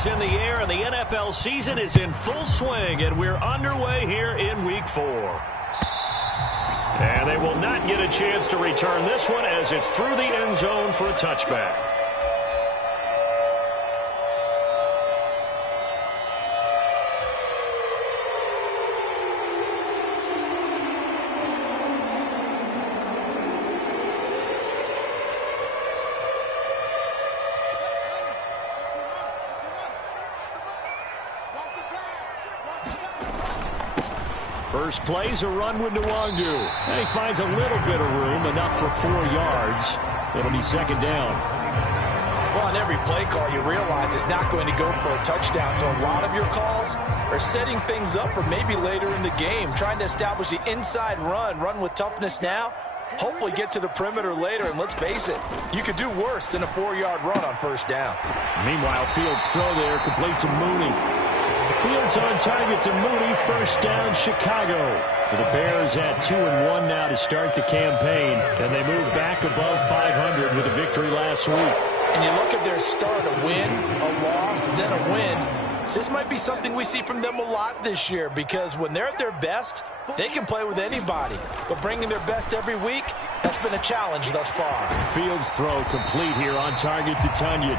is in the air, and the NFL season is in full swing, and we're underway here in Week 4. And they will not get a chance to return this one as it's through the end zone for a touchback. First play's a run with Nwangu. And he finds a little bit of room, enough for 4 yards. It'll be second down. Well, on every play call, you realize it's not going to go for a touchdown. So a lot of your calls are setting things up for maybe later in the game, trying to establish the inside run with toughness now, hopefully get to the perimeter later. And let's face it, you could do worse than a 4-yard run on first down. Meanwhile, Fields' throw there complete to Mooney. Fields on target to Mooney. First down, Chicago. The Bears at 2-1 now to start the campaign, and they move back above 500 with a victory last week. And you look at their start, a win, a loss, then a win. This might be something we see from them a lot this year, because when they're at their best, they can play with anybody. But bringing their best every week, that's been a challenge thus far. Fields' throw complete here on target to Tunyon.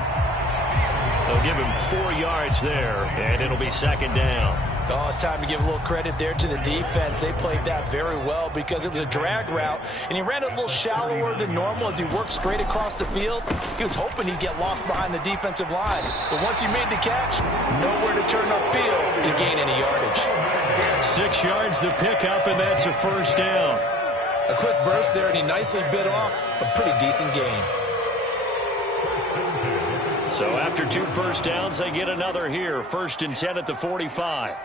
They'll give him 4 yards there, and it'll be second down. Oh, it's time to give a little credit there to the defense. They played that very well because it was a drag route, and he ran it a little shallower than normal as he worked straight across the field. He was hoping he'd get lost behind the defensive line. But once he made the catch, nowhere to turn upfield and gain any yardage. 6 yards the pickup, and that's a first down. A quick burst there, and he nicely bit off a pretty decent gain. So after 2 first downs, they get another here. 1st and 10 at the 45.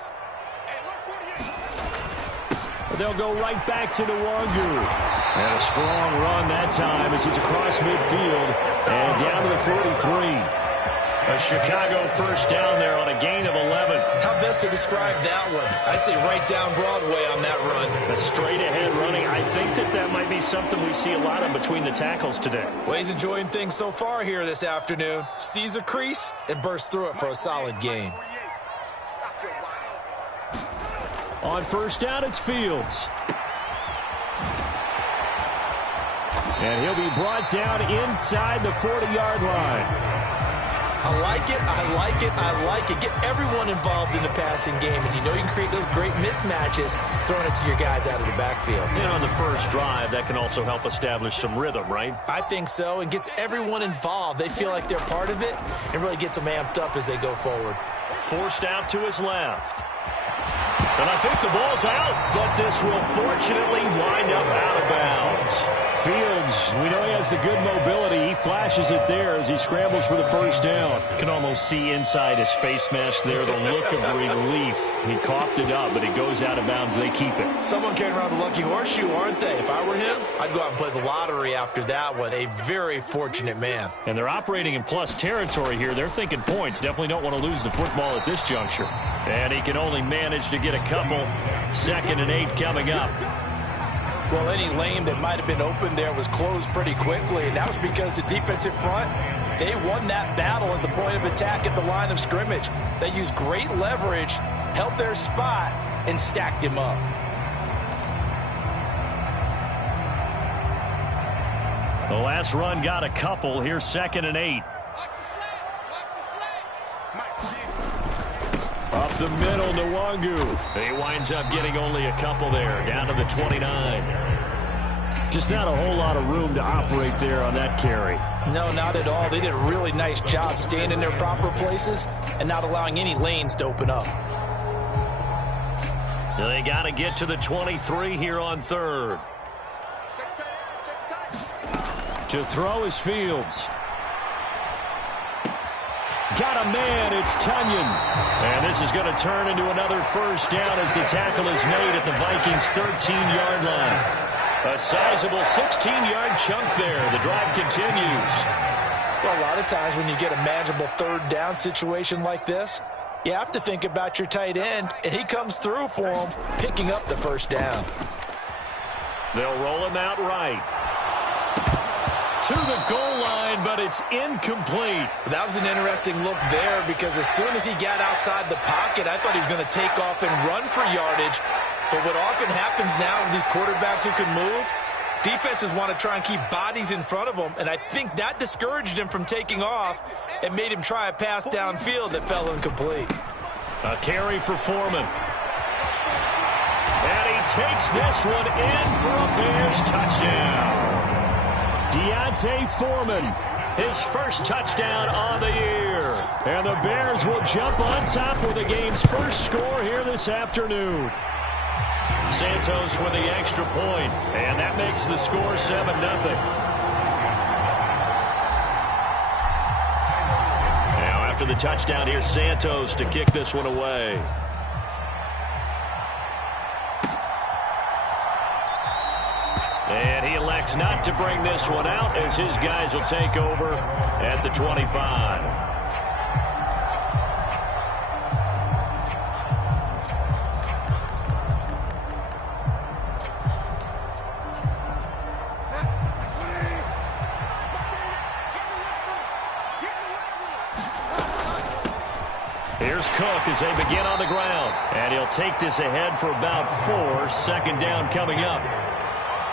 They'll go right back to Nwangu. And a strong run that time as he's across midfield and down to the 43. A Chicago first down there on a gain of 11. How best to describe that one? I'd say right down Broadway on that run. A straight ahead running. I think that might be something we see a lot of between the tackles today. Well, he's enjoying things so far here this afternoon. Sees a crease and bursts through it for a solid gain. On first down, it's Fields. And he'll be brought down inside the 40-yard line. I like it, I like it, I like it. Get everyone involved in the passing game, and you know you can create those great mismatches throwing it to your guys out of the backfield. And on the first drive, that can also help establish some rhythm, right? I think so, and gets everyone involved. They feel like they're part of it and really gets them amped up as they go forward. Forced out to his left. And I think the ball's out, but this will fortunately wind up out of bounds. Fields, we know he has the good mobility. He flashes it there as he scrambles for the first down. You can almost see inside his face mask there the look of relief. He coughed it up, but it goes out of bounds. They keep it. Someone carrying around a lucky horseshoe, aren't they? If I were him, I'd go out and play the lottery after that one. A very fortunate man. And they're operating in plus territory here. They're thinking points. Definitely don't want to lose the football at this juncture. And he can only manage to get a couple. 2nd and 8 coming up. Well, any lane that might have been open there was closed pretty quickly, and that was because the defensive front, they won that battle at the point of attack at the line of scrimmage. They used great leverage, held their spot, and stacked him up. The last run got a couple. Here's 2nd and 8. Up the middle, Nwangu. He winds up getting only a couple there, down to the 29. Just not a whole lot of room to operate there on that carry. No, not at all. They did a really nice job staying in their proper places and not allowing any lanes to open up. So they got to get to the 23 here on 3rd. To throw is Fields. Got a man, it's Tunyon. And this is going to turn into another first down as the tackle is made at the Vikings' 13-yard line. A sizable 16-yard chunk there. The drive continues. Well, a lot of times when you get a manageable 3rd down situation like this, you have to think about your tight end, and he comes through for him, picking up the first down. They'll roll him out right. to the goal line, but it's incomplete. That was an interesting look there because as soon as he got outside the pocket, I thought he was going to take off and run for yardage. But what often happens now with these quarterbacks who can move, defenses want to try and keep bodies in front of them, and I think that discouraged him from taking off and made him try a pass downfield that fell incomplete. A carry for Foreman. And he takes this one in for a Bears touchdown. Deontay Foreman, his first touchdown on the year. And the Bears will jump on top with the game's first score here this afternoon. Santos with the extra point, and that makes the score 7-0. Now after the touchdown, here's Santos to kick this one away. And he elects not to bring this one out as his guys will take over at the 25. Here's Cook as they begin on the ground. And he'll take this ahead for about 4. Second down coming up.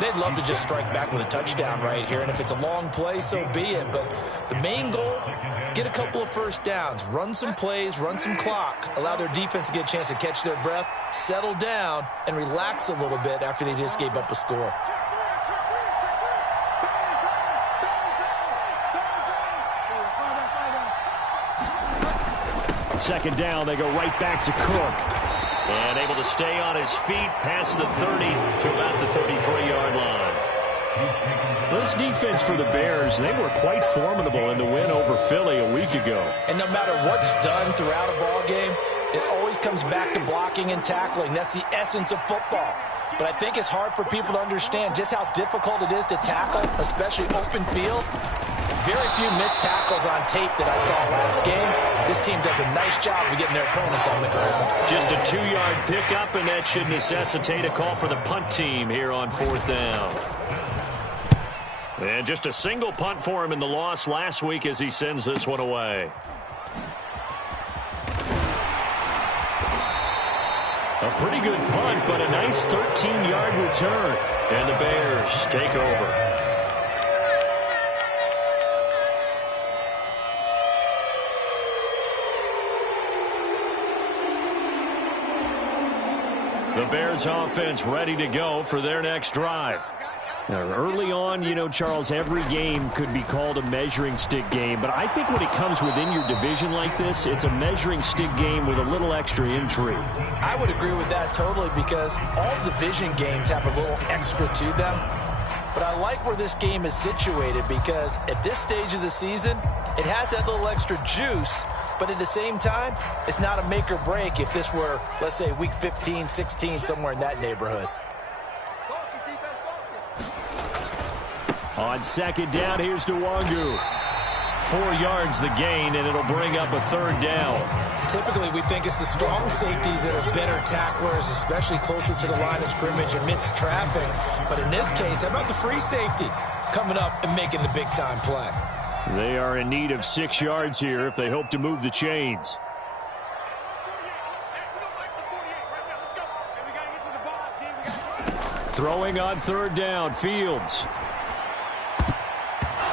They'd love to just strike back with a touchdown right here, and if it's a long play, so be it. But the main goal, get a couple of first downs, run some plays, run some clock, allow their defense to get a chance to catch their breath, settle down, and relax a little bit after they just gave up a score. Second down, they go right back to Cook. And able to stay on his feet past the 30 to about the 33-yard line. This defense for the Bears, they were quite formidable in the win over Philly a week ago. And no matter what's done throughout a ball game, it always comes back to blocking and tackling. That's the essence of football. But I think it's hard for people to understand just how difficult it is to tackle, especially open field. Very few missed tackles on tape that I saw last game. This team does a nice job of getting their opponents on the ground. Just a 2-yard pickup, and that should necessitate a call for the punt team here on 4th down. And just a single punt for him in the loss last week as he sends this one away. A pretty good punt, but a nice 13-yard return. And the Bears take over. The Bears offense ready to go for their next drive. Now, early on, you know, Charles, every game could be called a measuring stick game, but I think when it comes within your division like this, it's a measuring stick game with a little extra intrigue. I would agree with that totally because all division games have a little extra to them. But I like where this game is situated because at this stage of the season, it has that little extra juice. But at the same time, it's not a make or break if this were, let's say, week 15, 16, somewhere in that neighborhood. On second down, here's Nwangu. 4 yards the gain, and it'll bring up a 3rd down. Typically, we think it's the strong safeties that are better tacklers, especially closer to the line of scrimmage amidst traffic. But in this case, how about the free safety coming up and making the big-time play? They are in need of 6 yards here if they hope to move the chains. Throwing on 3rd down, Fields.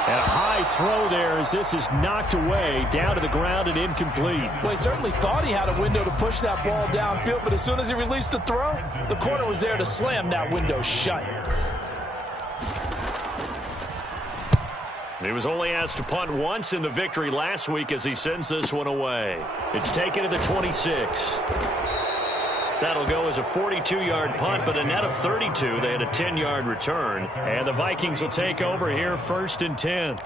And a high throw there as this is knocked away, down to the ground and incomplete. Well, he certainly thought he had a window to push that ball downfield, but as soon as he released the throw, the corner was there to slam that window shut. He was only asked to punt once in the victory last week as he sends this one away. It's taken to the 26. That'll go as a 42-yard punt, but a net of 32. They had a 10-yard return. And the Vikings will take over here 1st and 10.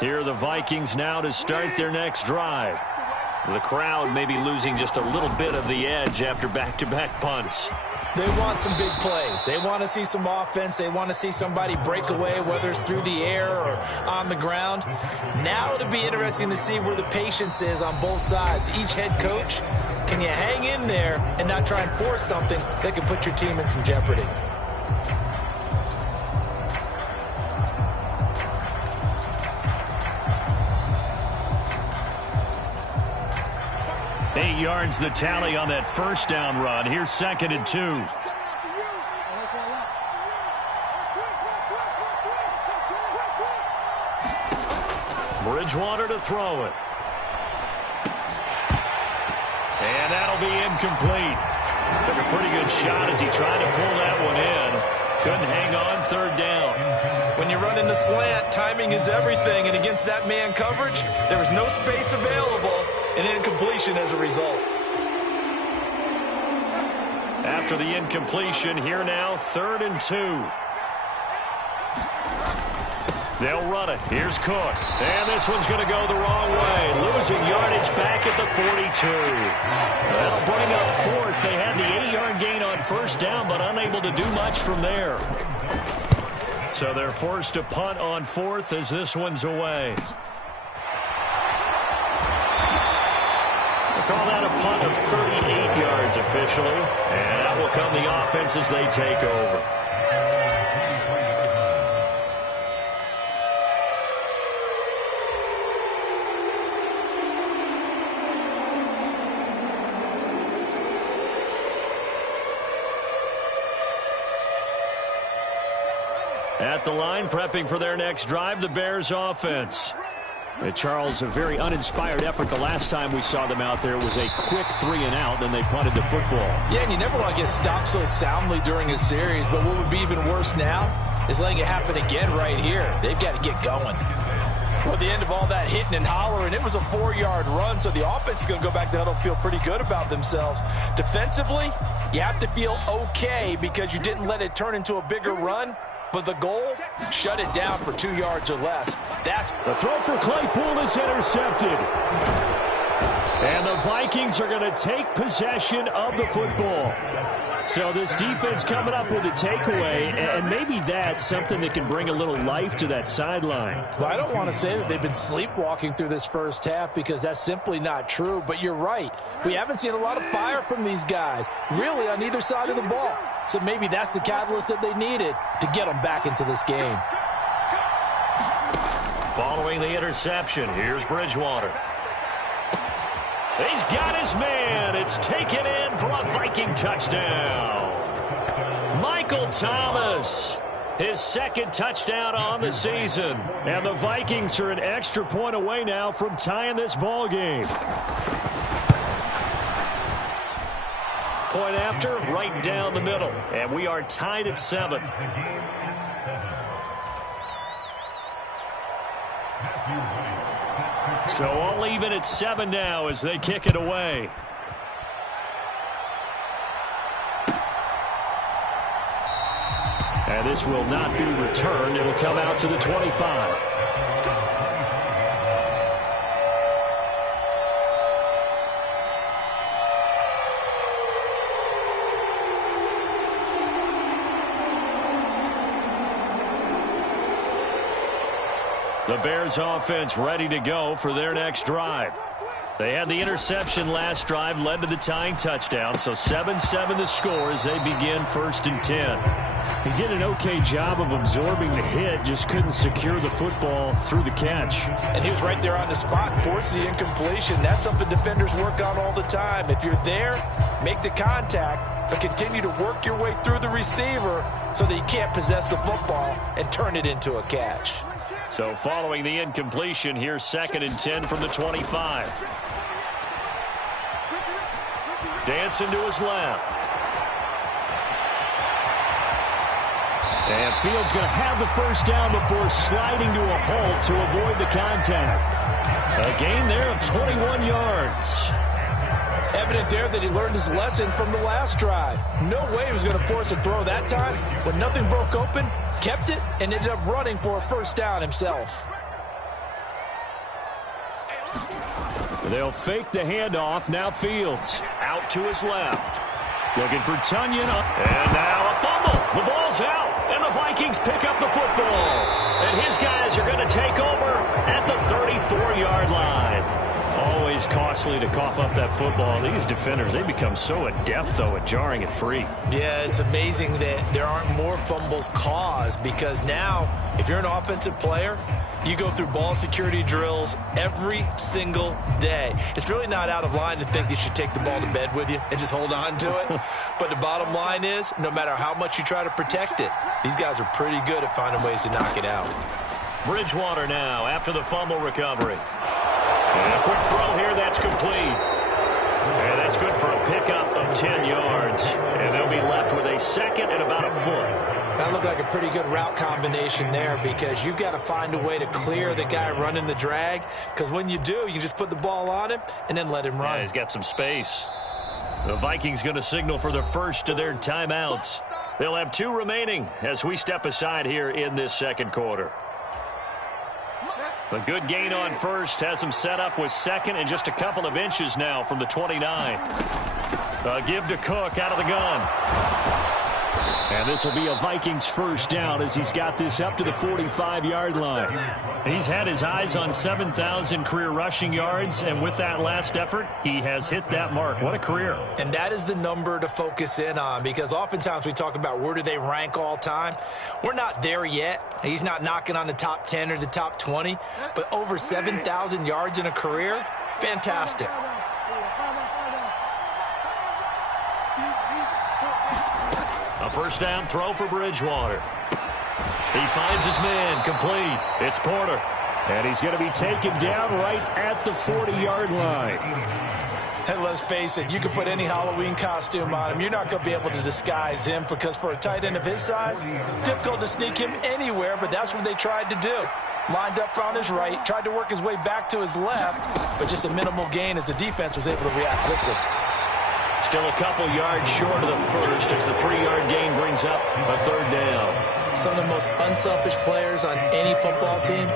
Here are the Vikings now to start their next drive. The crowd may be losing just a little bit of the edge after back-to-back punts. They want some big plays. They want to see some offense. They want to see somebody break away, whether it's through the air or on the ground. Now it'll be interesting to see where the patience is on both sides. Each head coach, can you hang in there and not try and force something that could put your team in some jeopardy? 8 yards the tally on that first down run. Here's 2nd and 2. Bridgewater to throw it. And that'll be incomplete. Took a pretty good shot as he tried to pull that one in. Couldn't hang on 3rd down. When you run into slant, timing is everything. And against that man coverage, there was no space available. An incompletion as a result. After the incompletion, here now, 3rd and 2. They'll run it. Here's Cook. And this one's going to go the wrong way. Losing yardage back at the 42. That'll bring up 4th. They had the 8-yard gain on 1st down, but unable to do much from there. So they're forced to punt on 4th as this one's away. We'll call that a punt of 38 yards officially. And out will come the offense as they take over. At the line, prepping for their next drive, the Bears offense. Charles, a very uninspired effort. The last time we saw them out there was a quick 3-and-out, then they punted the football. Yeah, and you never want to get stopped so soundly during a series, but what would be even worse now is letting it happen again right here. They've got to get going. Well, at the end of all that hitting and hollering, it was a 4-yard run, so the offense is going to go back to huddle, feel pretty good about themselves. Defensively, you have to feel okay because you didn't let it turn into a bigger run. But the goal, shut it down for 2 yards or less. That's the throw for Claypool is intercepted. And the Vikings are going to take possession of the football. So this defense coming up with a takeaway, and maybe that's something that can bring a little life to that sideline. Well, I don't want to say that they've been sleepwalking through this first half because that's simply not true. But you're right. We haven't seen a lot of fire from these guys, really, on either side of the ball. So maybe that's the catalyst that they needed to get them back into this game. Following the interception, here's Bridgewater. He's got his man. It's taken in for a Viking touchdown. Michael Thomas, his 2nd touchdown on the season. And the Vikings are an extra point away now from tying this ball game. Point after, right down the middle. And we are tied at 7. So all even at 7 now as they kick it away. And this will not be returned. It'll come out to the 25. The Bears offense ready to go for their next drive. They had the interception last drive, led to the tying touchdown, so 7-7 the score as they begin 1st and 10. He did an okay job of absorbing the hit, just couldn't secure the football through the catch. And he was right there on the spot and forced the incompletion. That's something defenders work on all the time. If you're there, make the contact, but continue to work your way through the receiver so that you can't possess the football and turn it into a catch. So following the incompletion, here's 2nd and 10 from the 25. Dancing to his left. And Fields going to have the first down before sliding to a halt to avoid the contact. A gain there of 21 yards. Evident there that he learned his lesson from the last drive. No way he was going to force a throw that time. When nothing broke open, kept it, and ended up running for a first down himself. They'll fake the handoff. Now Fields out to his left. Looking for Tunyon. And now a fumble. The ball's out, and the Vikings pick up the football. And his guys are going to take over at the 34-yard line. Always costly to cough up that football. These defenders, they become so adept, though, at jarring it free. Yeah, it's amazing that there aren't more fumbles caused because now, if you're an offensive player, You go through ball security drills every single day. It's really not out of line to think you should take the ball to bed with you and just hold on to it. But the bottom line is, no matter how much you try to protect it, these guys are pretty good at finding ways to knock it out. Bridgewater now after the fumble recovery. And a quick throw here, that's complete. And that's good for a pickup of 10 yards. And they'll be left with a second and about a foot. That looked like a pretty good route combination there because you've got to find a way to clear the guy running the drag, because when you do, you can just put the ball on him and then let him run. Yeah, he's got some space. The Vikings going to signal for the first of their timeouts. They'll have 2 remaining as we step aside here in this second quarter. A good gain on first has him set up with second and just a couple of inches now from the 29. A give to Cook out of the gun. And this will be a Vikings first down as he's got this up to the 45-yard line. He's had his eyes on 7,000 career rushing yards, and with that last effort, he has hit that mark. What a career. And that is the number to focus in on, because oftentimes we talk about where do they rank all time. We're not there yet. He's not knocking on the top 10 or the top 20, but over 7,000 yards in a career, fantastic. A first down throw for Bridgewater. He finds his man, complete. It's Porter. And he's going to be taken down right at the 40-yard line. And let's face it, you can put any Halloween costume on him. You're not going to be able to disguise him, because for a tight end of his size, difficult to sneak him anywhere, but that's what they tried to do. Lined up on his right, tried to work his way back to his left, but just a minimal gain as the defense was able to react quickly. Still a couple yards short of the first as the 3-yard gain brings up a third down. Some of the most unselfish players on any football team,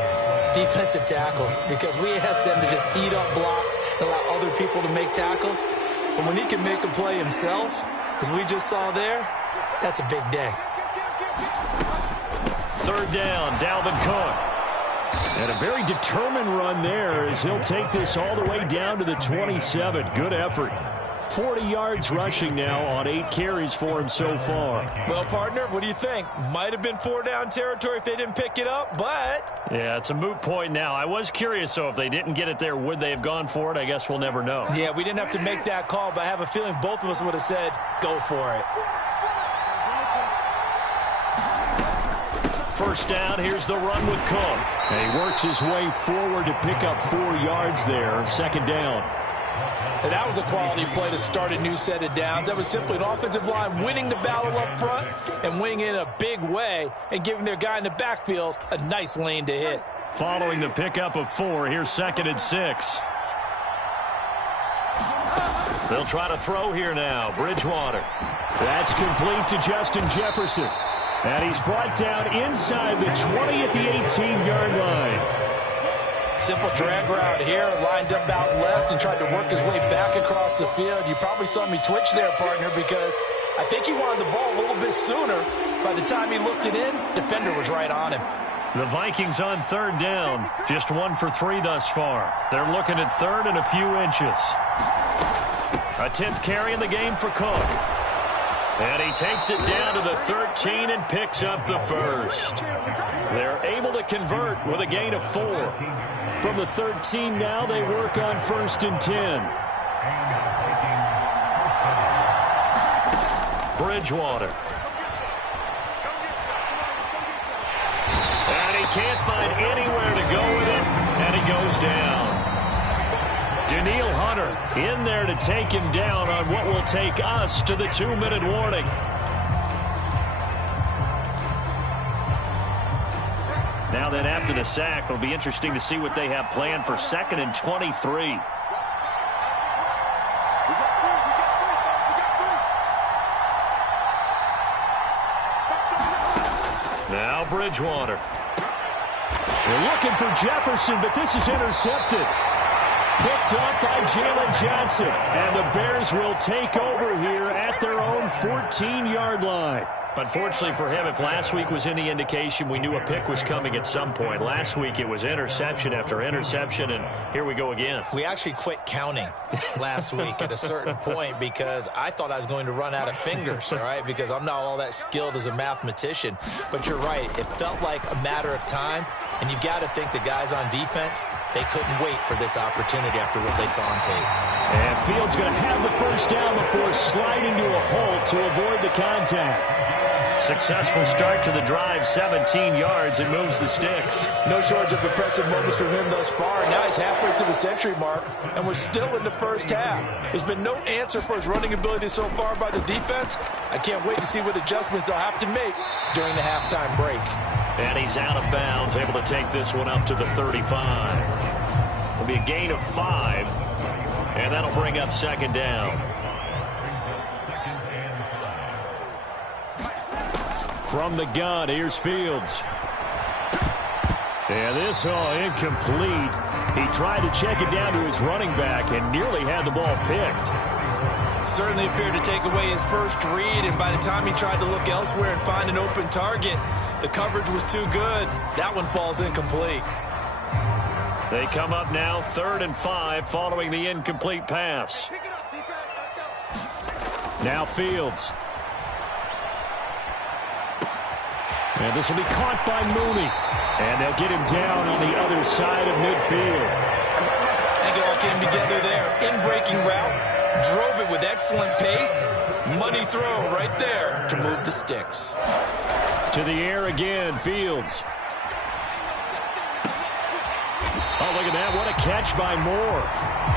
defensive tackles, because we ask them to just eat up blocks and allow other people to make tackles. But when he can make a play himself, as we just saw there, that's a big day. Third down, Dalvin Cook. And a very determined run there as he'll take this all the way down to the 27. Good effort. 40 yards rushing now on 8 carries for him so far. Well, partner, what do you think? Might have been 4-down territory if they didn't pick it up, but... Yeah, it's a moot point now. I was curious, so if they didn't get it there, would they have gone for it? I guess we'll never know. Yeah, we didn't have to make that call, but I have a feeling both of us would have said, go for it. First down, here's the run with Cook. And he works his way forward to pick up 4 yards there. Second down. And that was a quality play to start a new set of downs. That was simply an offensive line winning the battle up front and winning in a big way and giving their guy in the backfield a nice lane to hit. Following the pickup of 4, here's 2nd and 6. They'll try to throw here now. Bridgewater. That's complete to Justin Jefferson. And he's brought down inside the 20 at the 18-yard line. Simple drag route here, lined up out left and tried to work his way back across the field. You probably saw me twitch there, partner, because I think he wanted the ball a little bit sooner. By the time he looked it in, defender was right on him. The Vikings on third down, just 1 for 3 thus far. They're looking at third and a few inches. A 10th carry in the game for Cook. And he takes it down to the 13 and picks up the first. They're able to convert with a gain of 4. From the 13 now, they work on 1st and 10. Bridgewater. And he can't find anywhere to go with it, and he goes down. Daniil Hunter in there to take him down on what will take us to the 2-minute warning. Now then, after the sack, it'll be interesting to see what they have planned for 2nd and 23. Now Bridgewater. They're looking for Jefferson, but this is intercepted. Picked up by Jalen Johnson. And the Bears will take over here at their own 14-yard line. Unfortunately for him, if last week was any indication, we knew a pick was coming at some point. Last week it was interception after interception, and here we go again. We actually quit counting last week at a certain point because I thought I was going to run out of fingers, all right, because I'm not all that skilled as a mathematician. But you're right. It felt like a matter of time And you've got to think the guys on defense, they couldn't wait for this opportunity after what they saw on tape. And Fields going to have the first down before sliding to a halt to avoid the contact. Successful start to the drive, 17 yards. It moves the sticks. No shortage of impressive moments from him thus far. Now he's halfway to the century mark, and we're still in the first half. There's been no answer for his running ability so far by the defense. I can't wait to see what adjustments they'll have to make during the halftime break. And he's out of bounds, able to take this one up to the 35. It'll be a gain of 5, and that'll bring up second down. From the gun, here's Fields. And this incomplete. He tried to check it down to his running back and nearly had the ball picked. Certainly appeared to take away his first read, and by the time he tried to look elsewhere and find an open target, the coverage was too good. That one falls incomplete. They come up now 3rd and 5 following the incomplete pass. Pick it up, defense. Let's go. Now Fields. And this will be caught by Mooney. And they'll get him down on the other side of midfield. I think it all came together there. In-breaking route, drove it with excellent pace. Money throw right there to move the sticks. To the air again, Fields. Oh, look at that. What a catch by Moore.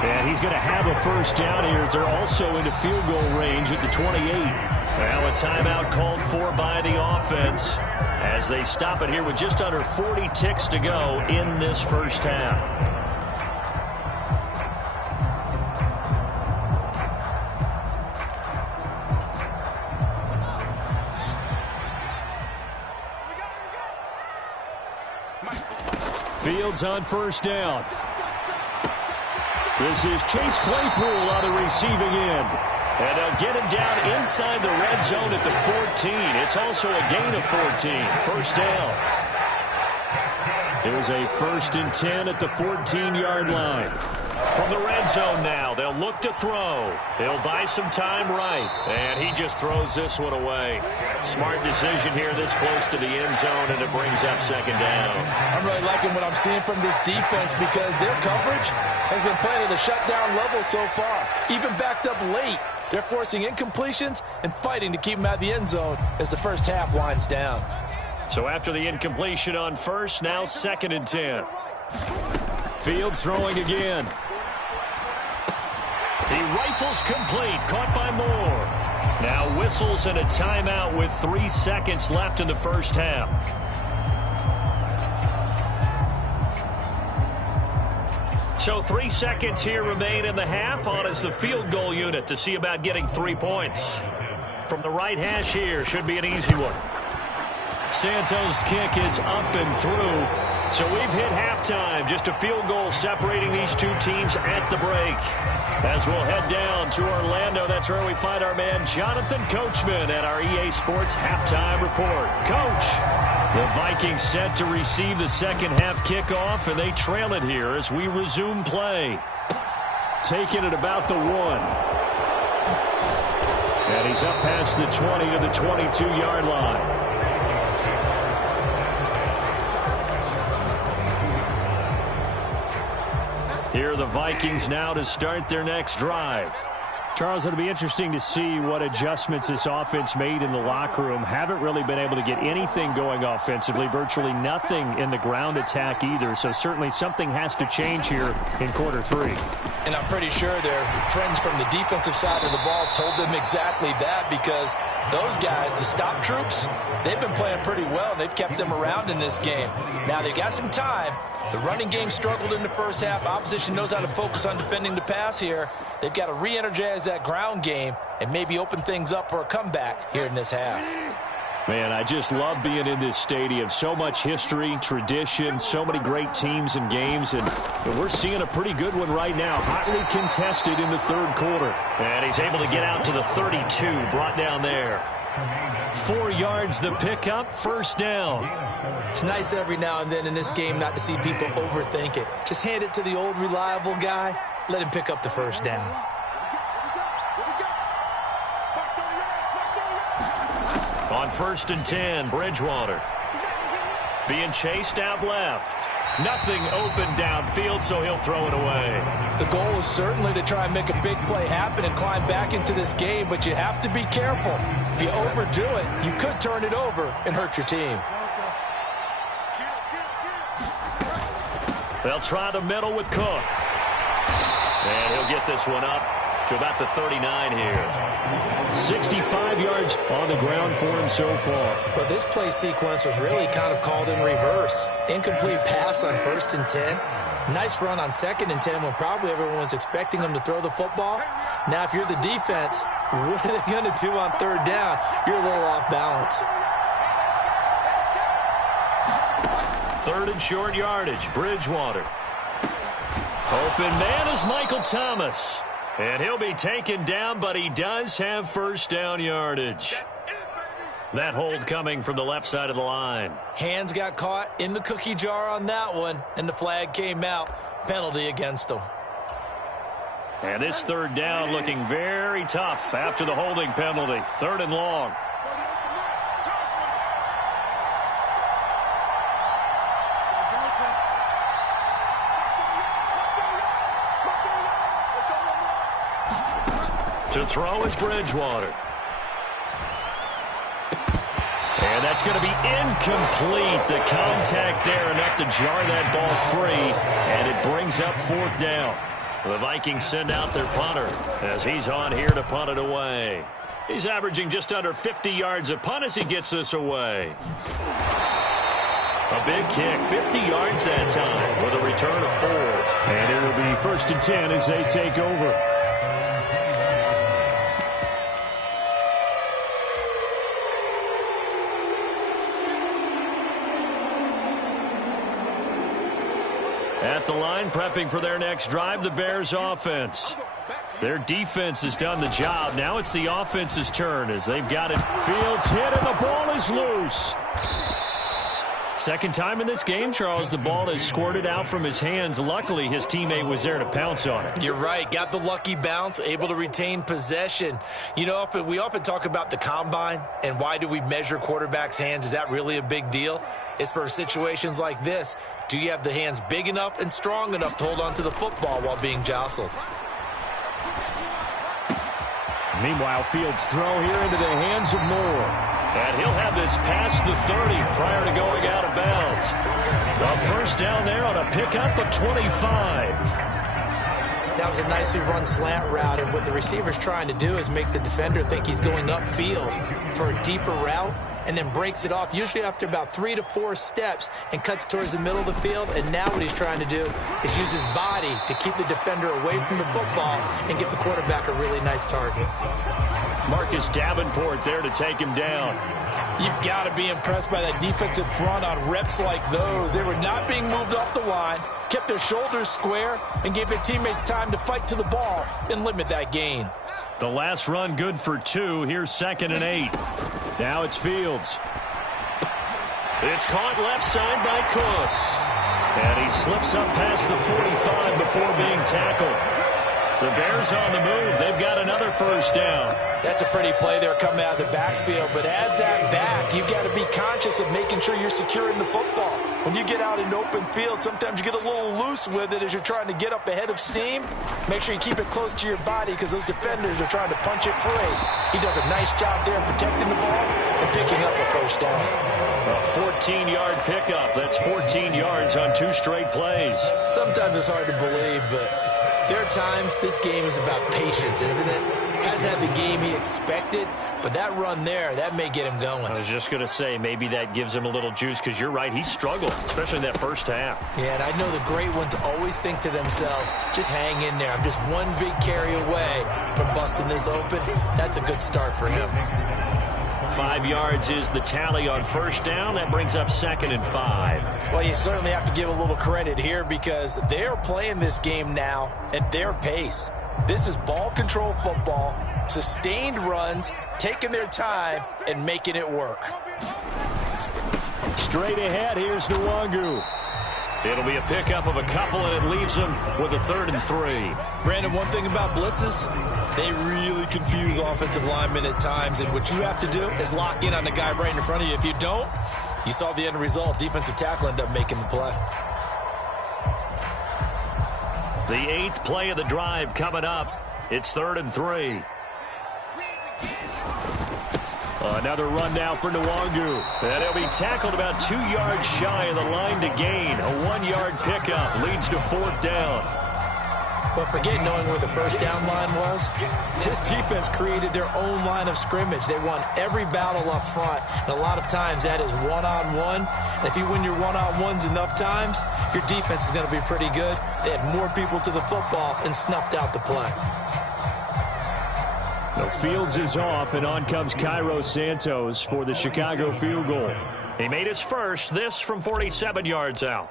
And he's going to have a first down here as they're also into field goal range at the 28. Well, a timeout called for by the offense as they stop it here with just under 40 ticks to go in this first half. Fields on first down. This is Chase Claypool on the receiving end. And they'll get him down inside the red zone at the 14. It's also a gain of 14. First down. It was a 1st and 10 at the 14-yard line. From the red zone now, they'll look to throw. They'll buy some time right. And he just throws this one away. Smart decision here this close to the end zone, and it brings up second down. I'm really liking what I'm seeing from this defense because their coverage has been playing at a shutdown level so far. Even backed up late. They're forcing incompletions and fighting to keep them out of the end zone as the first half winds down. So after the incompletion on first, now 2nd and 10. Fields throwing again. He rifles complete, caught by Moore. Now whistles and a timeout with 3 seconds left in the first half. So 3 seconds here remain in the half. On is the field goal unit to see about getting 3 points. From the right hash here, should be an easy one. Santos' kick is up and through. So we've hit halftime. Just a field goal separating these two teams at the break. As we'll head down to Orlando, that's where we find our man Jonathan Coachman at our EA Sports Halftime Report. Coach, the Vikings set to receive the second half kickoff, and they trail it here as we resume play. Taking it about the 1. And he's up past the 20 to the 22-yard line. Here are the Vikings now to start their next drive. Charles, it'll be interesting to see what adjustments this offense made in the locker room. Haven't really been able to get anything going offensively, virtually nothing in the ground attack either. So certainly something has to change here in quarter 3. And I'm pretty sure their friends from the defensive side of the ball told them exactly that, because those guys, the stop troops, they've been playing pretty well. They've kept them around in this game. Now they got some time. The running game struggled in the first half. Opposition knows how to focus on defending the pass here. They've got to re-energize that ground game and maybe open things up for a comeback here in this half. Man, I just love being in this stadium. So much history, tradition, so many great teams and games, and we're seeing a pretty good one right now. Hotly contested in the third quarter. And he's able to get out to the 32, brought down there. 4 yards the pickup, first down. It's nice every now and then in this game not to see people overthink it. Just hand it to the old reliable guy. Let him pick up the first down. On 1st and 10, Bridgewater. Being chased out left. Nothing open downfield, so he'll throw it away. The goal is certainly to try and make a big play happen and climb back into this game, but you have to be careful. If you overdo it, you could turn it over and hurt your team. They'll try the middle with Cook. And he'll get this one up to about the 39 here. 65 yards on the ground for him so far. But this play sequence was really kind of called in reverse. Incomplete pass on 1st and 10. Nice run on 2nd and 10 when probably everyone was expecting them to throw the football. Now, if you're the defense, what are they going to do on 3rd down? You're a little off balance. 3rd and short yardage. Bridgewater. Open man is Michael Thomas. And he'll be taken down, but he does have 1st down yardage. That hold coming from the left side of the line. Hands got caught in the cookie jar on that one, and the flag came out. Penalty against him. And this 3rd down looking very tough after the holding penalty. 3rd and long. To throw is Bridgewater. And that's going to be incomplete. The contact there enough to jar that ball free. And it brings up 4th down. The Vikings send out their punter as he's on here to punt it away. He's averaging just under 50 yards a punt as he gets this away. A big kick, 50 yards that time with a return of 4. And it will be 1st and 10 as they take over. At the line, prepping for their next drive, the Bears offense. Their defense has done the job. Now it's the offense's turn as they've got it. Fields hit and the ball is loose. Second time in this game, Charles, the ball has squirted out from his hands. Luckily, his teammate was there to pounce on it. You're right. Got the lucky bounce, able to retain possession. You know, we often talk about the combine and why do we measure quarterbacks' hands. Is that really a big deal? It's for situations like this. Do you have the hands big enough and strong enough to hold on to the football while being jostled? Meanwhile, Fields' throw here into the hands of Moore. And he'll have this past the 30 prior to going out of bounds. A 1st down there on a pickup of 25. That was a nicely run slant route, and what the receiver's trying to do is make the defender think he's going upfield for a deeper route, and then breaks it off, usually after about 3 to 4 steps, and cuts towards the middle of the field. And now what he's trying to do is use his body to keep the defender away from the football and give the quarterback a really nice target. Marcus Davenport there to take him down. You've got to be impressed by that defensive front on reps like those. They were not being moved off the line, kept their shoulders square, and gave their teammates time to fight to the ball and limit that gain. The last run good for 2. Here's 2nd and 8. Now it's Fields. It's caught left side by Cooks. And he slips up past the 45 before being tackled. The Bears on the move. They've got another 1st down. That's a pretty play there coming out of the backfield. But as that back, you've got to be conscious of making sure you're securing the football. When you get out in open field, sometimes you get a little loose with it as you're trying to get up ahead of steam. Make sure you keep it close to your body because those defenders are trying to punch it free. He does a nice job there protecting the ball and picking up a 1st down. A 14-yard pickup. That's 14 yards on 2 straight plays. Sometimes it's hard to believe, but there are times this game is about patience, isn't it? Hasn't had the game he expected, but that run there, that may get him going. I was just going to say, maybe that gives him a little juice because you're right, he struggled, especially in that 1st half. Yeah, and I know the great ones always think to themselves, just hang in there. I'm just one big carry away from busting this open. That's a good start for him. 5 yards is the tally on 1st down. That brings up 2nd and 5. Well, you certainly have to give a little credit here because they're playing this game now at their pace. This is ball control football, sustained runs, taking their time, and making it work. Straight ahead, here's Nwangu. It'll be a pickup of a couple, and it leaves them with a 3rd and 3. Brandon, one thing about blitzes, they really confuse offensive linemen at times, and what you have to do is lock in on the guy right in front of you. If you don't, You saw the end result. Defensive tackle ended up making the play. The 8th play of the drive coming up. It's 3rd and 3. Another run now for Nwangu. And he'll be tackled about 2 yards shy of the line to gain. A 1-yard pickup leads to 4th down. But forget knowing where the first down line was. This defense created their own line of scrimmage. They won every battle up front. And a lot of times that is one-on-one. And if you win your one-on-ones enough times, your defense is going to be pretty good. They had more people to the football and snuffed out the play. The Fields is off, and on comes Cairo Santos for the Chicago field goal. He made his first, this from 47 yards out.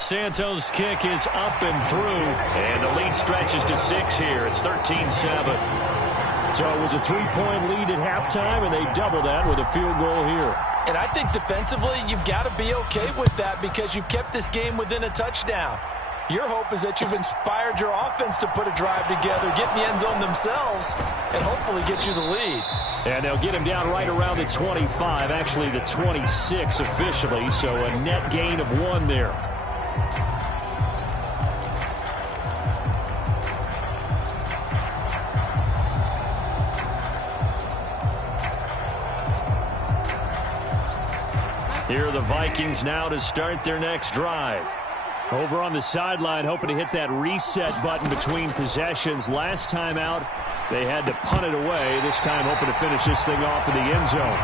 Santos' kick is up and through, and the lead stretches to 6 here. It's 13-7. So it was a 3-point lead at halftime, and they doubled that with a field goal here. And I think defensively, you've got to be okay with that because you've kept this game within a touchdown. Your hope is that you've inspired your offense to put a drive together, get in the end zone themselves, and hopefully get you the lead. And they'll get him down right around the 25, actually the 26 officially, so a net gain of 1 there. Here are the Vikings now to start their next drive. Over on the sideline, hoping to hit that reset button between possessions. Last time out, they had to punt it away. This time, hoping to finish this thing off in the end zone.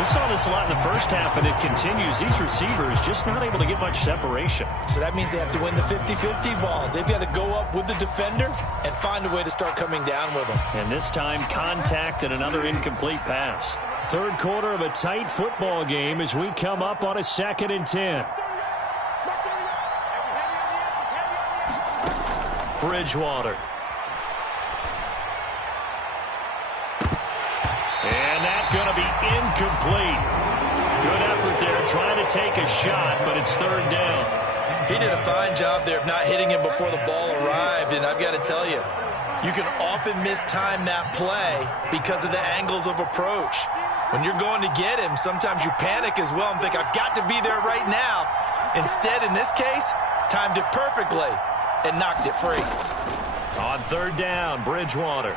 We saw this a lot in the first half, and it continues. These receivers just not able to get much separation. So that means they have to win the 50-50 balls. They've got to go up with the defender and find a way to start coming down with them. And this time, contact and another incomplete pass. Third quarter of a tight football game as we come up on a 2nd and 10. Bridgewater. And that's going to be incomplete. Good effort there, trying to take a shot, but it's 3rd down. He did a fine job there of not hitting him before the ball arrived, and I've got to tell you, you can often mistime that play because of the angles of approach. When you're going to get him, sometimes you panic as well and think, I've got to be there right now. Instead, in this case, timed it perfectly and knocked it free. On 3rd down, Bridgewater.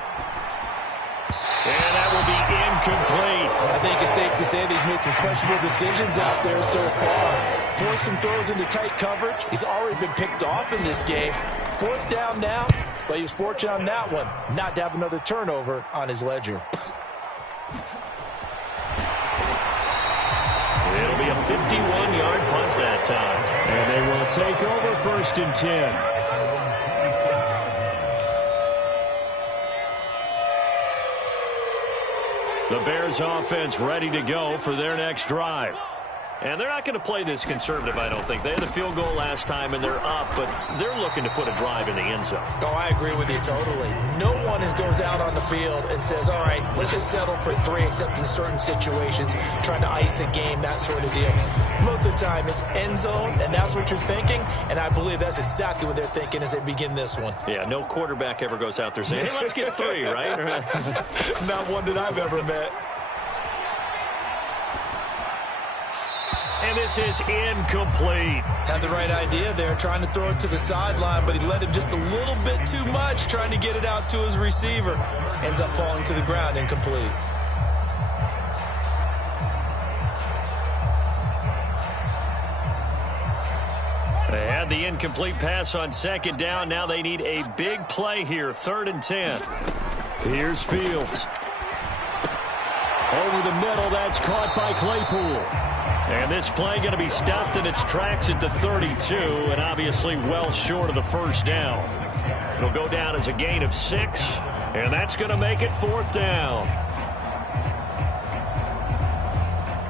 And that will be incomplete. I think it's safe to say that he's made some questionable decisions out there so far. Forced some throws into tight coverage. He's already been picked off in this game. 4th down now, but he was fortunate on that one not to have another turnover on his ledger. It'll be a 51-yard punt that time. And they will take over 1st and 10. The Bears offense ready to go for their next drive. And they're not going to play this conservative, I don't think. They had a field goal last time, and they're up, but they're looking to put a drive in the end zone. Oh, I agree with you totally. No one goes out on the field and says, all right, let's just settle for 3, except in certain situations, trying to ice a game, that sort of deal. Most of the time, it's end zone, and that's what you're thinking, and I believe that's exactly what they're thinking as they begin this one. Yeah, no quarterback ever goes out there saying, hey, let's get 3, right? Not one that I've ever met. And this is incomplete. Had the right idea there, trying to throw it to the sideline, but he led him just a little bit too much, trying to get it out to his receiver. Ends up falling to the ground, incomplete. They had the incomplete pass on 2nd down. Now they need a big play here, 3rd and 10. Here's Fields. Over the middle, that's caught by Claypool. And this play going to be stopped in its tracks at the 32, and obviously well short of the 1st down. It'll go down as a gain of 6, and that's going to make it 4th down.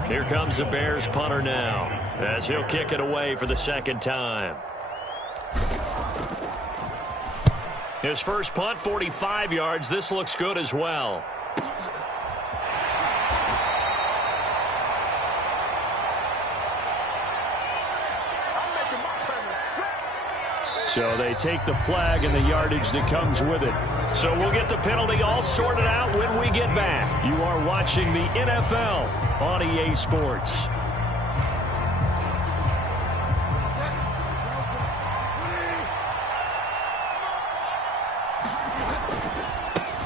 Here comes the Bears punter now, as he'll kick it away for the 2nd time. His first punt, 45 yards. This looks good as well. So they take the flag and the yardage that comes with it. So we'll get the penalty all sorted out when we get back. You are watching the NFL on EA Sports.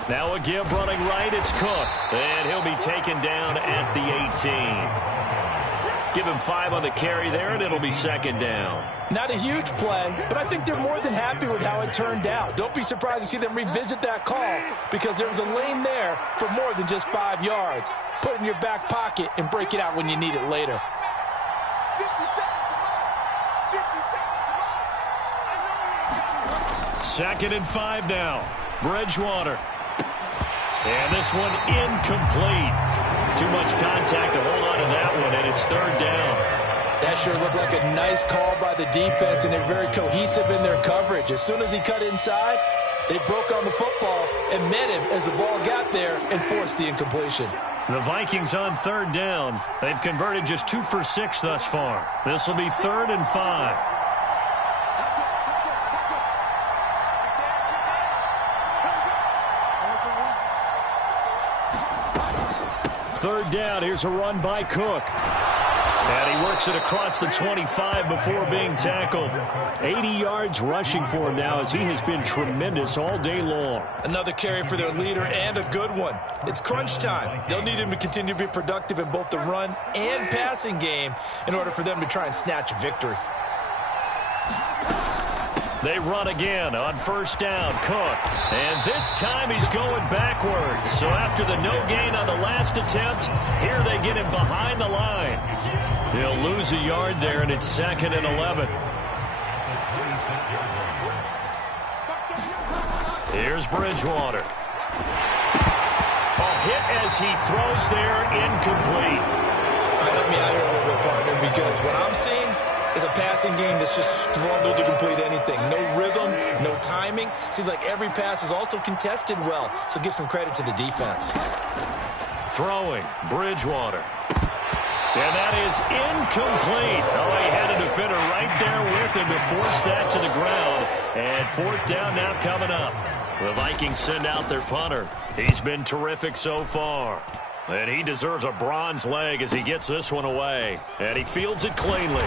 Now a give running right, it's Cook. And he'll be taken down at the 18. Give him 5 on the carry there, and it'll be second down. Not a huge play, but I think they're more than happy with how it turned out. Don't be surprised to see them revisit that call because there was a lane there for more than just 5 yards. Put it in your back pocket and break it out when you need it later. 2nd and 5 now. Bridgewater. And this one incomplete. Too much contact to hold on to that one, and it's 3rd down. That sure looked like a nice call by the defense, and they're very cohesive in their coverage. As soon as he cut inside, they broke on the football and met him as the ball got there and forced the incompletion. The Vikings on 3rd down. They've converted just 2 for 6 thus far. This will be 3rd and 5. 3rd down. Here's a run by Cook. And he works it across the 25 before being tackled. 80 yards rushing for him now as he has been tremendous all day long. Another carry for their leader and a good one. It's crunch time. They'll need him to continue to be productive in both the run and passing game in order for them to try and snatch a victory. They run again on 1st down, Cook. And this time he's going backwards. So after the no gain on the last attempt, here they get him behind the line. He'll lose a yard there, and it's 2nd and 11. Here's Bridgewater. A hit as he throws there, incomplete. Help me out here a little bit, partner, because what I'm seeing is a passing game that's just struggled to complete anything. No rhythm, no timing. Seems like every pass is also contested well, so give some credit to the defense. Throwing, Bridgewater. And that is incomplete. Oh, he had a defender right there with him to force that to the ground. And 4th down now coming up. The Vikings send out their punter. He's been terrific so far. And he deserves a bronze leg as he gets this one away. And he fields it cleanly.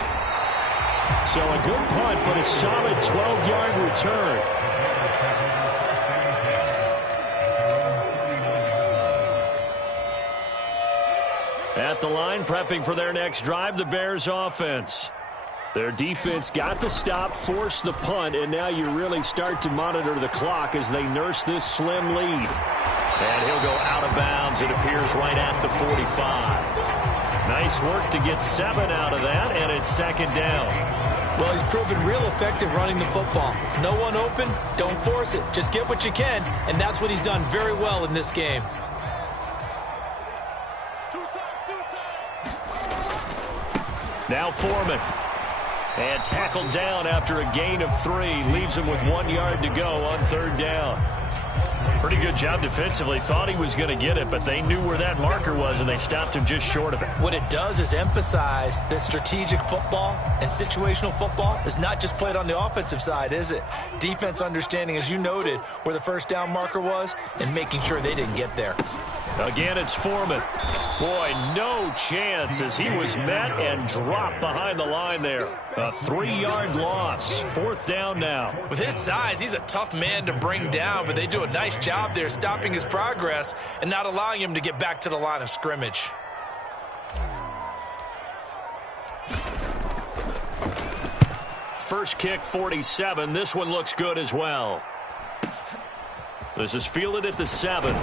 So a good punt, but a solid 12-yard return. At the line, prepping for their next drive, the Bears offense. Their defense got the stop, forced the punt, and now you really start to monitor the clock as they nurse this slim lead. And he'll go out of bounds. It appears right at the 45. Nice work to get 7 out of that, and it's 2nd down. Well, he's proven real effective running the football. No one open, don't force it. Just get what you can, and that's what he's done very well in this game. Now Foreman. And tackled down after a gain of 3. Leaves him with 1 yard to go on 3rd down. Pretty good job defensively. Thought he was going to get it, but they knew where that marker was, and they stopped him just short of it. What it does is emphasize that strategic football and situational football is not just played on the offensive side, is it? Defense understanding, as you noted, where the 1st down marker was and making sure they didn't get there. Again, it's Foreman. Boy, no chance as he was met and dropped behind the line there. A 3-yard loss. 4th down now. With his size, he's a tough man to bring down, but they do a nice job there stopping his progress and not allowing him to get back to the line of scrimmage. First kick, 47. This one looks good as well. This is fielded at the 7.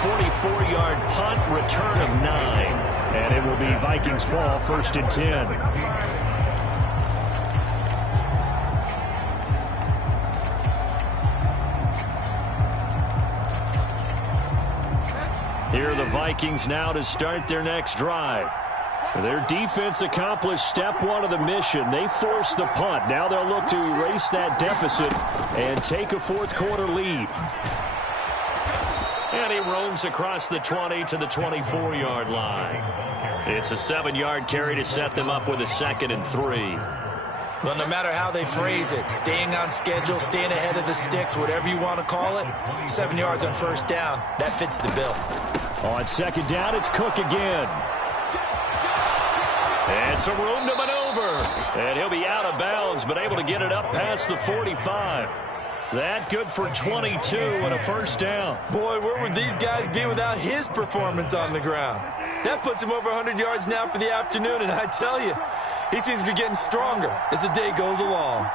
44-yard punt, return of 9. And it will be Vikings ball, 1st and 10. Here are the Vikings now to start their next drive. Their defense accomplished step 1 of the mission. They forced the punt. Now they'll look to erase that deficit and take a 4th quarter lead. And he roams across the 20 to the 24-yard line. It's a 7-yard carry to set them up with a 2nd and 3. Well, no matter how they phrase it, staying on schedule, staying ahead of the sticks, whatever you want to call it, 7 yards on first down, that fits the bill. On second down, it's Cook again. And some room to maneuver. And he'll be out of bounds, but able to get it up past the 45. That good for 22 and a first down. Boy, where would these guys be without his performance on the ground? That puts him over 100 yards now for the afternoon, and I tell you, he seems to be getting stronger as the day goes along.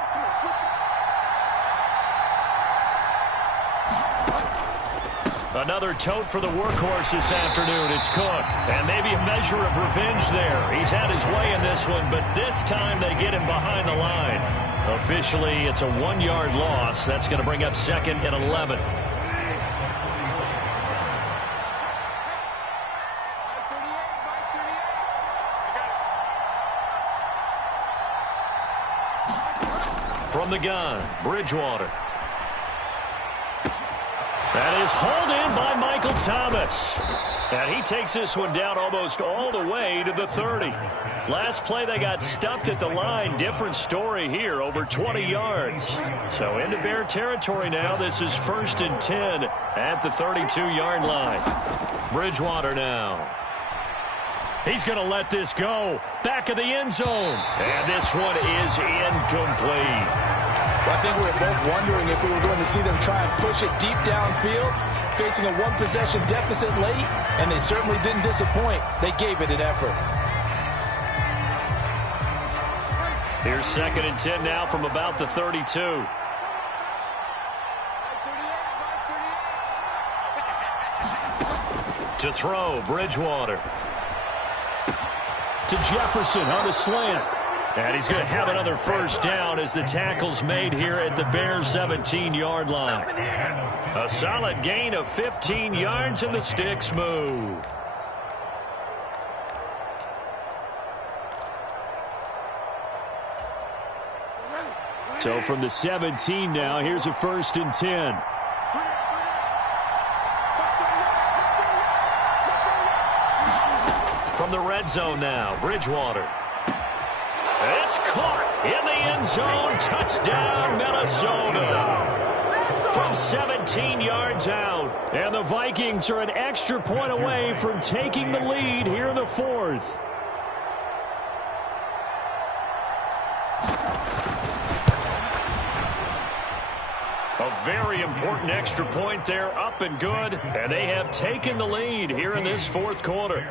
Another tote for the workhorse this afternoon. It's Cook. And maybe a measure of revenge there. He's had his way in this one, but this time they get him behind the line. Officially, it's a 1-yard loss. That's going to bring up 2nd and 11. From the gun, Bridgewater. That is hauled in by Michael Thomas. And he takes this one down almost all the way to the 30. Last play, they got stuffed at the line. Different story here, over 20 yards. So into Bear territory now. This is 1st and 10 at the 32-yard line. Bridgewater now. He's going to let this go. Back of the end zone. And this one is incomplete. Well, I think we were both wondering if we were going to see them try and push it deep downfield, facing a one-possession deficit late, and they certainly didn't disappoint. They gave it an effort. Here's 2nd and 10 now from about the 32. To throw, Bridgewater. To Jefferson on the slant. And he's going to have another first down as the tackle's made here at the Bears' 17-yard line. A solid gain of 15 yards, and the sticks move. So from the 17 now, here's a 1st and 10. From the red zone now, Bridgewater. It's caught in the end zone. Touchdown, Minnesota. From 17 yards out. And the Vikings are an extra point away from taking the lead here in the 4th. A very important extra point there, up and good. And they have taken the lead here in this 4th quarter.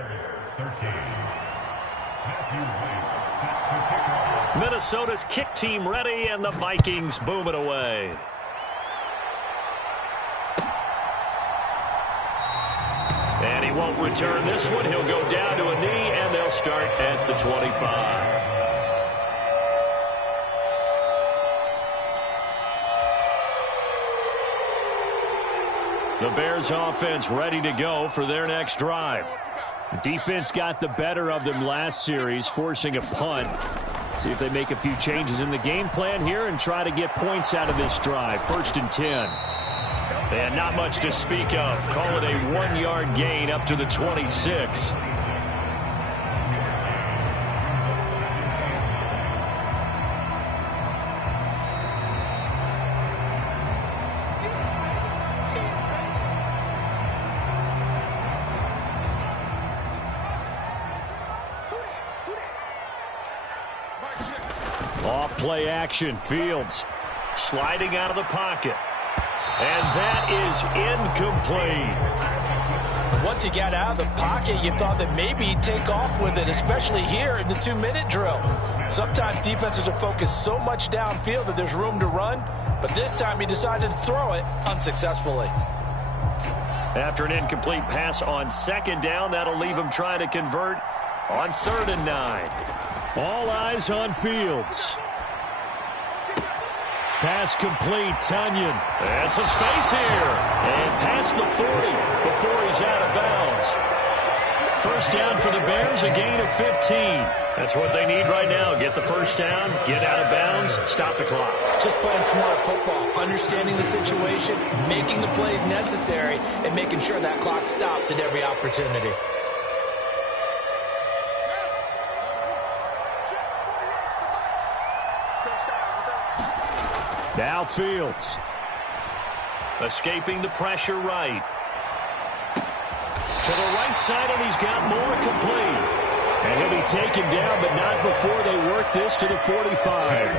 Minnesota's kick team ready, and the Vikings boom it away. And he won't return this one. He'll go down to a knee, and they'll start at the 25. The Bears offense ready to go for their next drive. Defense got the better of them last series, forcing a punt. See if they make a few changes in the game plan here and try to get points out of this drive. 1st and 10. And not much to speak of. Call it a 1-yard gain up to the 26. Off-play action. Fields sliding out of the pocket. And that is incomplete. Once he got out of the pocket, you thought that maybe he'd take off with it, especially here in the 2-minute drill. Sometimes defenses are focused so much downfield that there's room to run, but this time he decided to throw it unsuccessfully. After an incomplete pass on 2nd down, that'll leave him trying to convert on 3rd and 9. All eyes on Fields. Pass complete, Tunyon. And some space here. And past the 40 before he's out of bounds. First down for the Bears, a gain of 15. That's what they need right now. Get the first down, get out of bounds, stop the clock. Just playing smart football, understanding the situation, making the plays necessary, and making sure that clock stops at every opportunity. Now Fields. Escaping the pressure right. To the right side, and he's got more complete. And he'll be taken down, but not before they work this to the 45.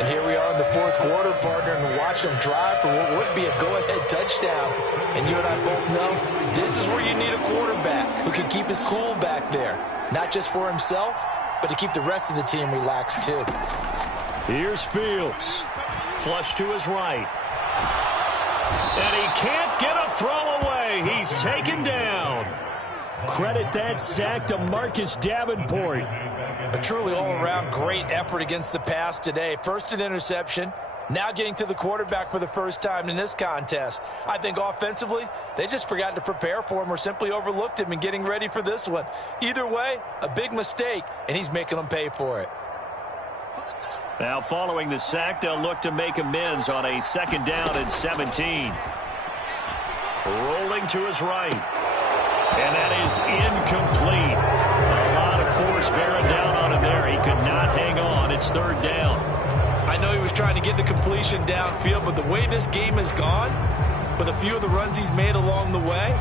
And here we are in the fourth quarter, partner, and watch them drive for what would be a go-ahead touchdown. And you and I both know this is where you need a quarterback who can keep his cool back there. Not just for himself, but to keep the rest of the team relaxed too. Here's Fields. Flush to his right. And he can't get a throw away. He's taken down. Credit that sack to Marcus Davenport. A truly all-around great effort against the pass today. First an interception, now getting to the quarterback for the first time in this contest. I think offensively, they just forgot to prepare for him or simply overlooked him in getting ready for this one. Either way, a big mistake, and he's making them pay for it. Now following the sack, they'll look to make amends on a 2nd down and 17. Rolling to his right. And that is incomplete. A lot of force bearing down on him there. He could not hang on. It's 3rd down. I know he was trying to get the completion downfield, but the way this game has gone, with a few of the runs he's made along the way,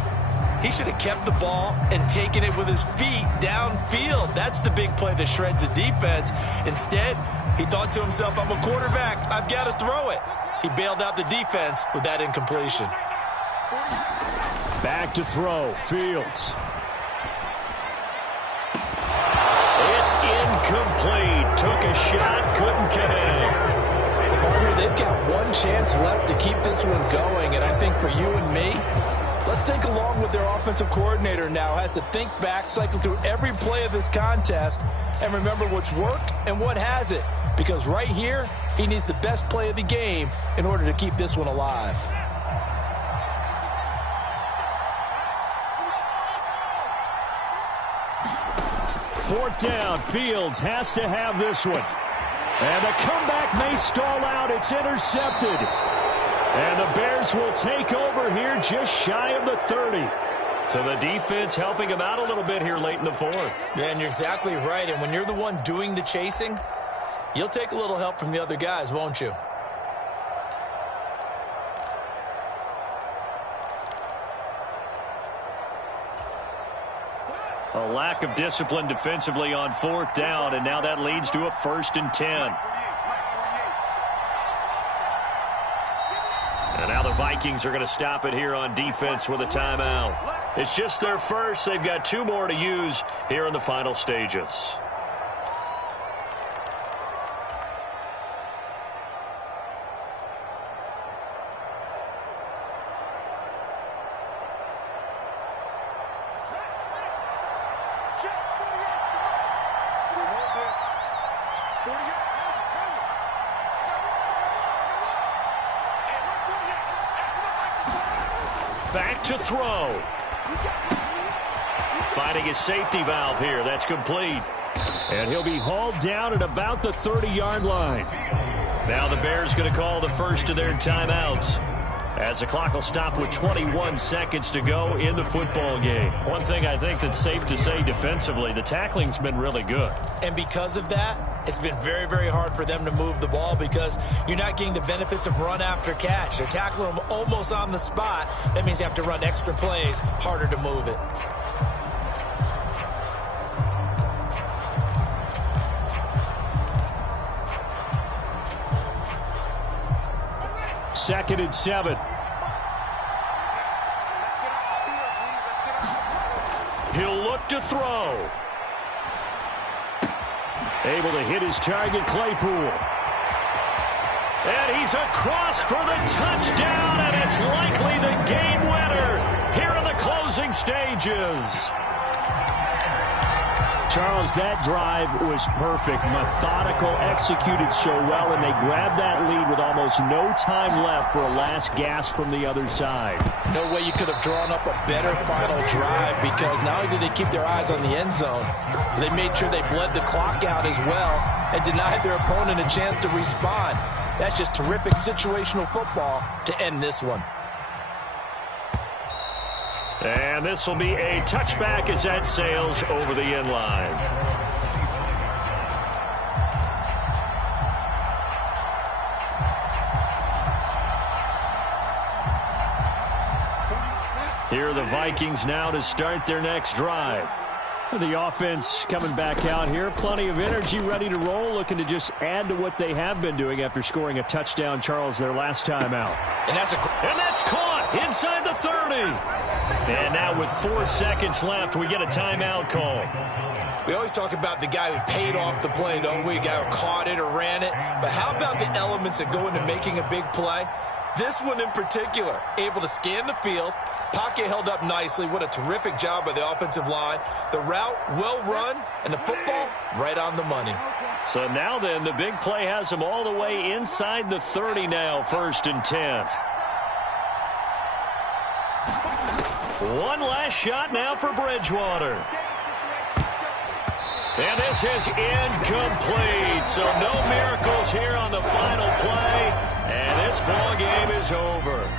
he should have kept the ball and taken it with his feet downfield. That's the big play that shreds a defense. Instead, he thought to himself, I'm a quarterback. I've got to throw it. He bailed out the defense with that incompletion. Back to throw. Fields. It's incomplete. Took a shot, couldn't connect. Partner, they've got one chance left to keep this one going, and I think for you and me, let's think along with their offensive coordinator now. Has to think back, cycle through every play of this contest, and remember what's worked and what hasn't. Because right here, he needs the best play of the game in order to keep this one alive. Fourth down. Fields has to have this one. And the comeback may stall out. It's intercepted. And the Bears will take over here just shy of the 30. So the defense helping him out a little bit here late in the 4th. Yeah, and you're exactly right. And when you're the one doing the chasing, you'll take a little help from the other guys, won't you? A lack of discipline defensively on 4th down, and now that leads to a 1st and 10. And now the Vikings are going to stop it here on defense with a timeout. It's just their first. They've got 2 more to use here in the final stages. Back to throw. Finding his safety valve here. That's complete. And he'll be hauled down at about the 30-yard line. Now the Bears going to call the first of their timeouts, as the clock will stop with 21 seconds to go in the football game. One thing I think that's safe to say defensively, the tackling's been really good. And because of that, it's been very, very hard for them to move the ball because you're not getting the benefits of run after catch. They're tackling them almost on the spot. That means you have to run extra plays, harder to move it. Second and 7. He'll look to throw. Able to hit his target, Claypool. And he's across for the touchdown, and it's likely the game winner here in the closing stages. Charles, that drive was perfect. Methodical, executed so well, and they grabbed that lead with almost no time left for a last gasp from the other side. No way you could have drawn up a better final drive because not only did they keep their eyes on the end zone, they made sure they bled the clock out as well and denied their opponent a chance to respond. That's just terrific situational football to end this one. And this will be a touchback as that sails over the end line. Here are the Vikings now to start their next drive. The offense coming back out here. Plenty of energy, ready to roll, looking to just add to what they have been doing after scoring a touchdown, Charles, their last time out. And that's caught inside the 30. And now with 4 seconds left, we get a timeout call. We always talk about the guy who paid off the play, don't we? A guy who caught it or ran it. But how about the elements that go into making a big play? This one in particular, able to scan the field, pocket held up nicely. What a terrific job by the offensive line. The route, well run, and the football, right on the money. So now then, the big play has them all the way inside the 30 now, 1st and 10. One last shot now for Bridgewater. And this is incomplete. So no miracles here on the final play. And this ball game is over.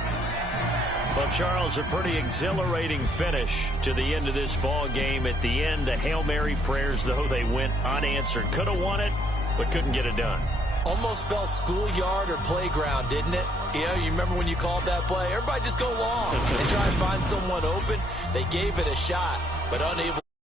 Well, Charles, a pretty exhilarating finish to the end of this ball game. At the end, the Hail Mary prayers, though, they went unanswered. Could have won it, but couldn't get it done. Almost felt schoolyard or playground, didn't it? You remember when you called that play? Everybody just go long and try and find someone open. They gave it a shot, but unable.